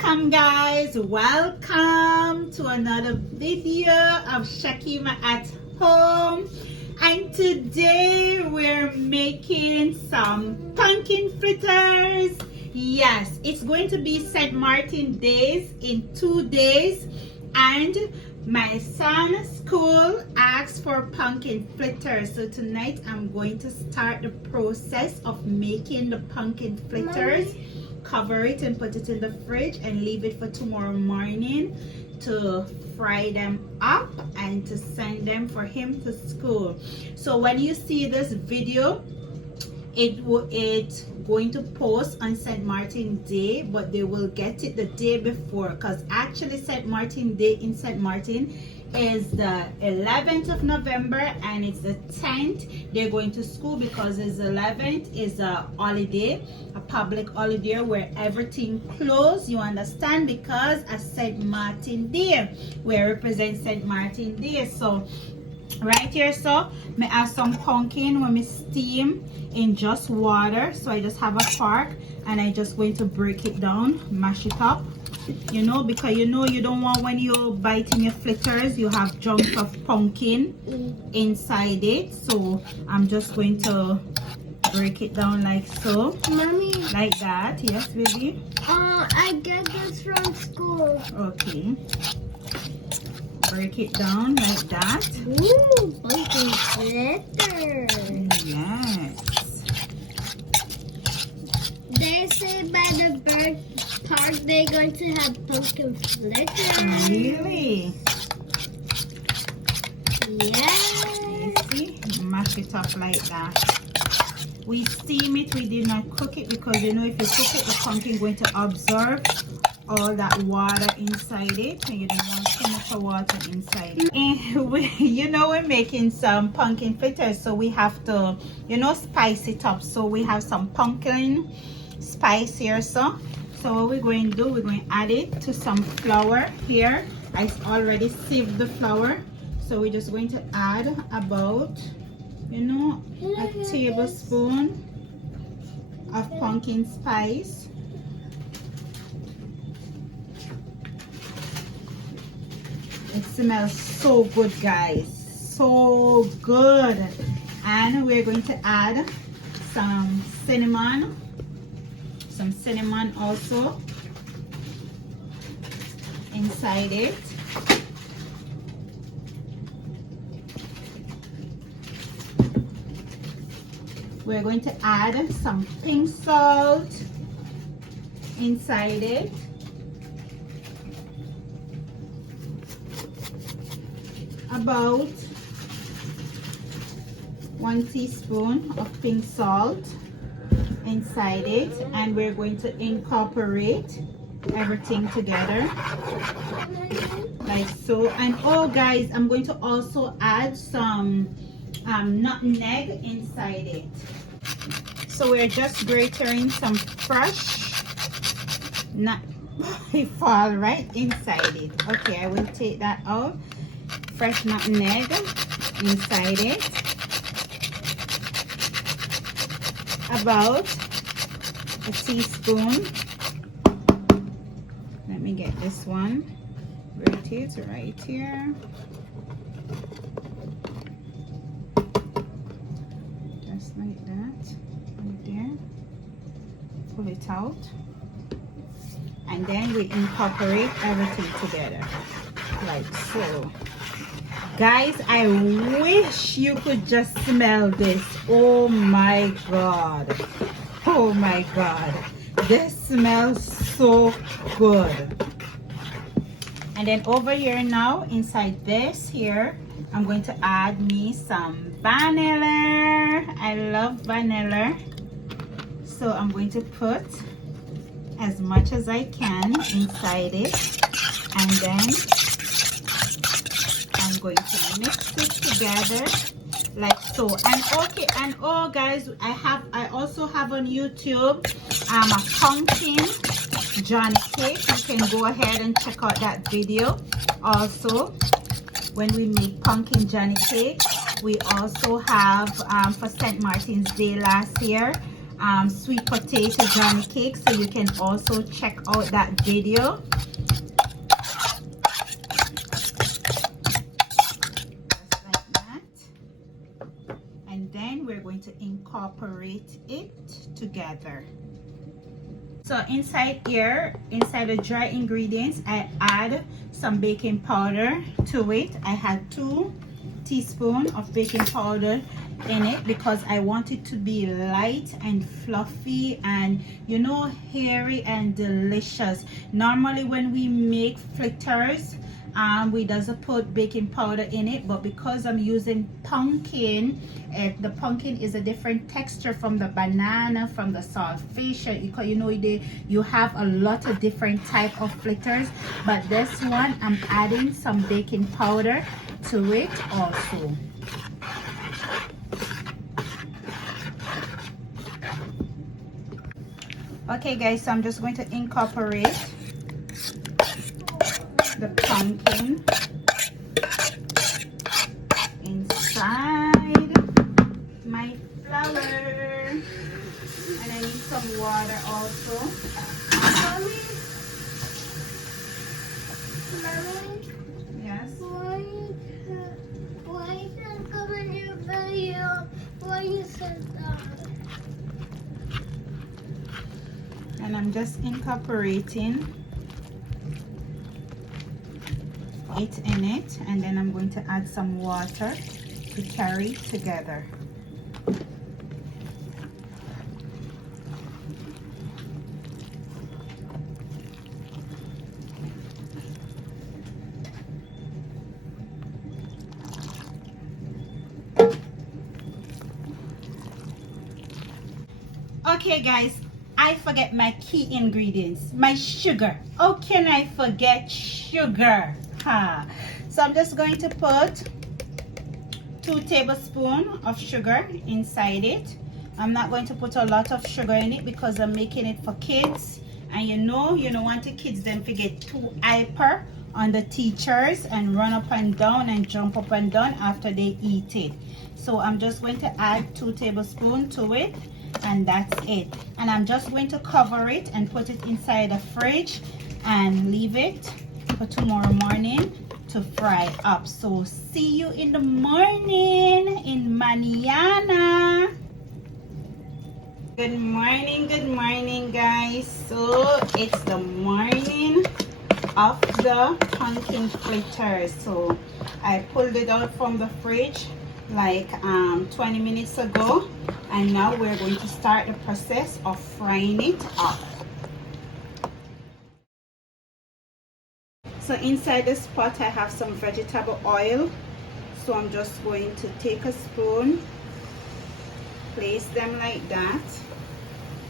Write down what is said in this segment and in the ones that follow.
Welcome guys, welcome to another video of Shakima at home. And today we're making some pumpkin fritters. Yes, it's going to be St. Martin days in 2 days, and my son's school asked for pumpkin fritters, so tonight I'm going to start the process of making the pumpkin fritters. Mommy. Cover it and put it in the fridge and leave it for tomorrow morning to fry them up and to send them for him to school. So when you see this video, it's going to post on St. Martin Day, but they will get it the day before, because actually St. Martin Day in St. Martin is the 11th of November and it's the 10th they're going to school, because it's 11th is a holiday, a public holiday where everything closed, you understand, because a St. Martin Day, we represent St. Martin Day. So right here, so I have some pumpkin when we steam in just water. So I just have a fork and I just going to break it down, mash it up, you know, because you know you don't want, when you bite in your fritters, you have chunks of pumpkin inside it. So I'm just going to break it down like so. Mommy, like that. Yes, baby. I get this from school. Okay, break it down like that. Ooh, pumpkin fritters. Yes. They say by the bird park they're going to have pumpkin fritters. Really? Yes. See, mash it up like that. We steam it, we did not cook it, because you know if you cook it, the pumpkin is going to absorb all that water inside it, and you don't want too much water inside it. And you know, we're making some pumpkin fritters, so we have to, you know, spice it up. So we have some pumpkin spice here. So what we're going to do, we're going to add it to some flour here. I already sieved the flour, so we're just going to add about, you know, a tablespoon of pumpkin spice. It smells so good, guys, so good. And we're going to add some cinnamon also inside it. We're going to add some pink salt inside it. About 1 teaspoon of pink salt inside it, and we're going to incorporate everything together like so. And oh guys, I'm going to also add some nutmeg inside it. So we're just grating some fresh nut. It fall right inside it. Okay, I will take that out. Fresh nutmeg inside it, about a teaspoon. Let me get this one. Grate it right here. Just like that, right there. Pull it out, and then we incorporate everything together like so. Guys, I wish you could just smell this. Oh my god, oh my god, this smells so good. And then over here now, inside this here, I'm going to add me some vanilla. I love vanilla, so I'm going to put as much as I can inside it, and then I'm going to mix it together like so. And okay, and oh guys, I also have on YouTube a pumpkin Johnny cake. You can go ahead and check out that video. Also, when we make pumpkin Johnny cake, we also have for St. Martin's Day last year, sweet potato Johnny cake, so you can also check out that video. Just like that. And then we're going to incorporate it together. So inside here, inside the dry ingredients, I add some baking powder to it. I had 2 teaspoons of baking powder in it because I want it to be light and fluffy and, you know, hairy and delicious. Normally when we make fritters, we doesn't put baking powder in it, but because I'm using pumpkin, the pumpkin is a different texture from the banana, from the saltfish. You know, you have a lot of different type of fritters, but this one I'm adding some baking powder to it also. Okay guys, so I'm just going to incorporate the pumpkin inside my flour, and I need some water also. Mommy, Yes. why is that coming in your video? Why you said that? And I'm just incorporating it in it, and then I'm going to add some water to carry together. Okay guys, I forget my key ingredients, my sugar. How can I forget sugar? So I'm just going to put 2 tablespoons of sugar inside it. I'm not going to put a lot of sugar in it because I'm making it for kids, and you don't want the kids them to get too hyper on the teachers and run up and down and jump up and down after they eat it. So I'm just going to add 2 tablespoons to it, and that's it. And I'm just going to cover it and put it inside the fridge and leave it for tomorrow morning to fry up. So see you in the morning, in mañana. Good morning guys. So it's the morning of the pumpkin fritters. So I pulled it out from the fridge like 20 minutes ago, and now we're going to start the process of frying it up. So inside this pot I have some vegetable oil, so I'm just going to take a spoon, place them like that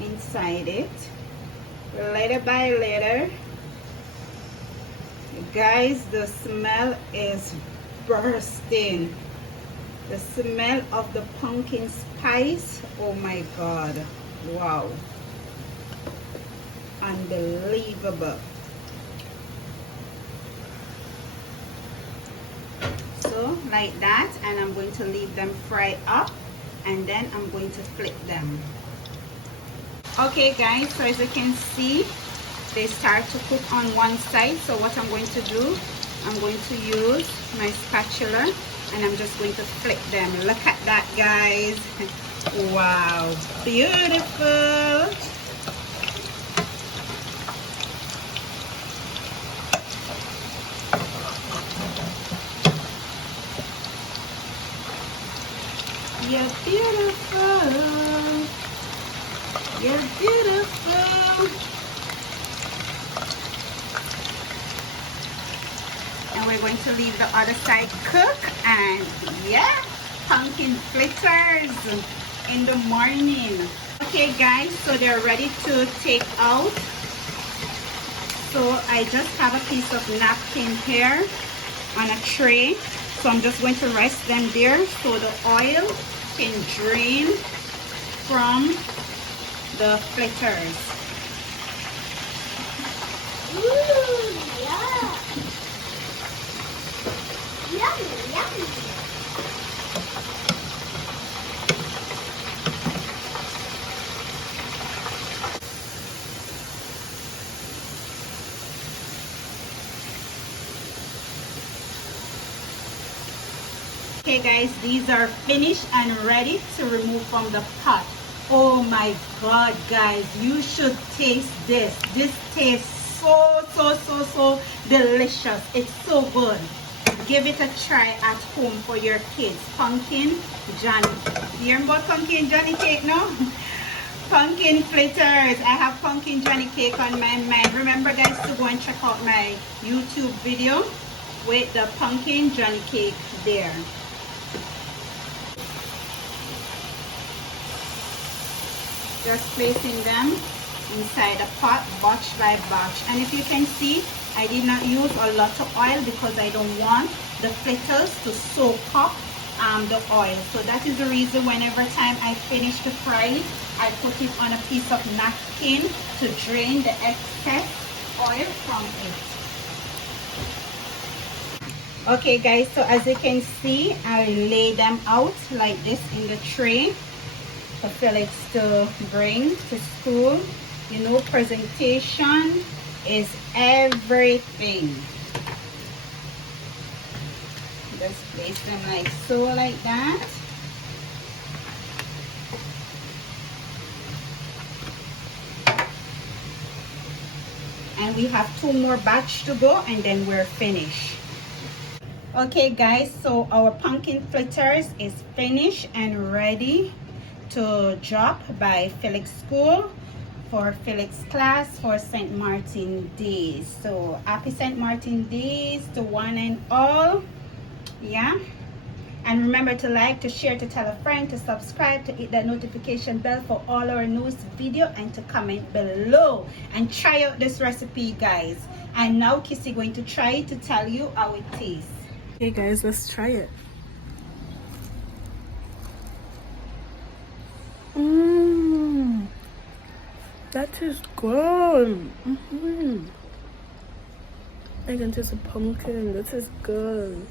inside it, little by little. Guys, the smell is bursting. The smell of the pumpkin spice, oh my god, wow, unbelievable. So like that, and I'm going to leave them fry up, and then I'm going to flip them. Okay guys, so as you can see, they start to cook on one side. So what I'm going to do, I'm going to use my spatula and I'm just going to flip them. Look at that guys. Wow, beautiful. You're beautiful. You're beautiful. And we're going to leave the other side cook, and yeah, pumpkin fritters in the morning. Okay guys, so they're ready to take out. So I just have a piece of napkin here on a tray. So I'm just going to rest them there so the oil can drain from the fritters. Ooh, yeah. Yummy, yummy. Okay guys, these are finished and ready to remove from the pot. Oh my god guys, you should taste this. This tastes so delicious. It's so good. Give it a try at home for your kids. Pumpkin Johnny. You hear about pumpkin Johnny cake now? Pumpkin fritters. I have pumpkin Johnny cake on my mind. Remember guys to go and check out my YouTube video with the pumpkin Johnny cake there. Just placing them inside the pot batch by batch. And if you can see, I did not use a lot of oil because I don't want the fritters to soak up the oil. So that is the reason whenever time I finish to fry it, I put it on a piece of napkin to drain the excess oil from it. Okay guys, so as you can see, I lay them out like this in the tray for Felix to bring to school. You know, presentation is everything. Just place them like so, like that. And we have 2 more batch to go and then we're finished. Okay guys, so our pumpkin fritters is finished and ready to drop by Felix school for Felix class for St. Martin days. So happy St. Martin days to one and all. Yeah, and remember to like, to share, to tell a friend, to subscribe, to hit that notification bell for all our newest video, and to comment below and try out this recipe guys. And now Kissy going to try it to tell you how it tastes. Hey guys, let's try it. That is good. I can taste a pumpkin. That is good.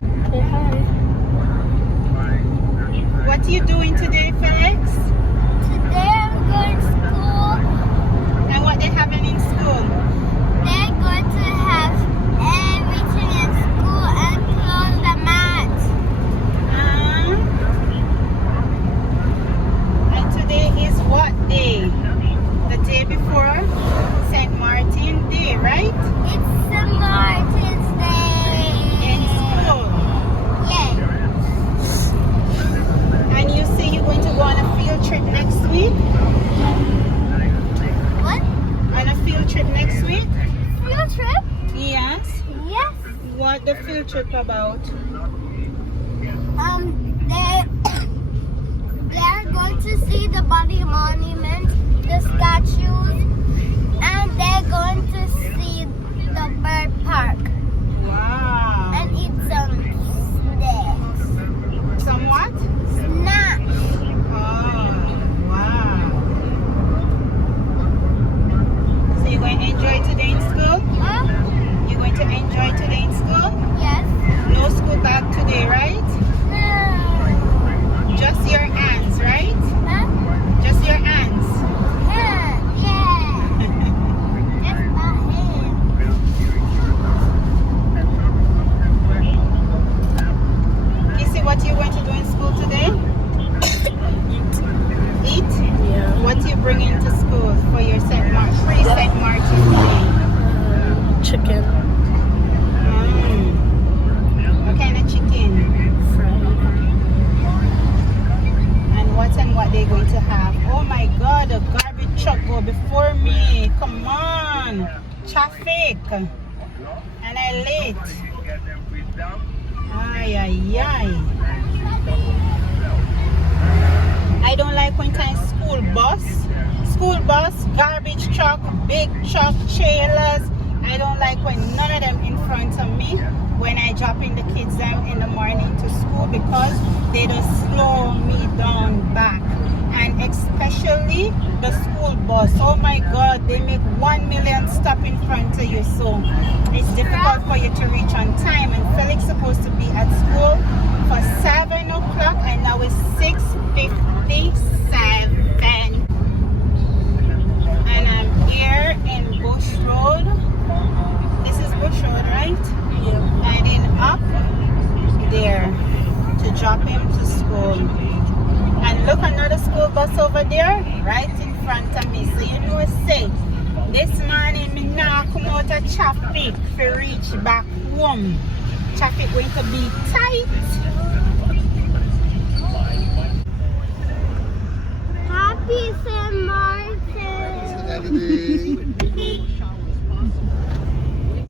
Say hi. What are you doing today, Felix? Today I'm going to school. And what they having in school? They're going to have everything in school and close the mat. And today is what day? The day before St. Martin Day, right? It's St. Martin's Day. In school. Yay. And you say you're going to go on a field trip next week? What? On a field trip next week? Field trip? Yes. Yes. What the field trip about? They're going to see the body monument, the statues, and they're going to see the bird park Wow. and eat some snacks. Somewhat? Snacks. Oh, wow. So you're going to enjoy today in school? Huh? You're going to enjoy today in school? Yes. No school back today, right? Just your hands, right? Huh? Just your hands. Yeah. Just my hand. Kissy, what are you going to do in school today? Eat? Yeah. What are you bringing to school for your St. Martin Day? Chicken. What kind of chicken? Fried. And what they're going to have. Oh my god, the garbage truck go before me. Come on. Traffic. And I late. Ay, ay, ay. I don't like when time school bus, garbage truck, big truck, trailers. I don't like when none of them in front of me when I drop in the kids in the morning to school, because they just slow me down back. And especially the school bus. Oh my god, they make 1 million stop in front of you, so it's difficult for you to reach on time. And Felix supposed to be at school for 7 o'clock and now it's 6:57. And I'm here in Bush Road. This is Bush Road, right? drop him to school. And look, another school bus over there, right in front of me. So you know, say, this morning me now come out of traffic to reach back home. Traffic going to be tight.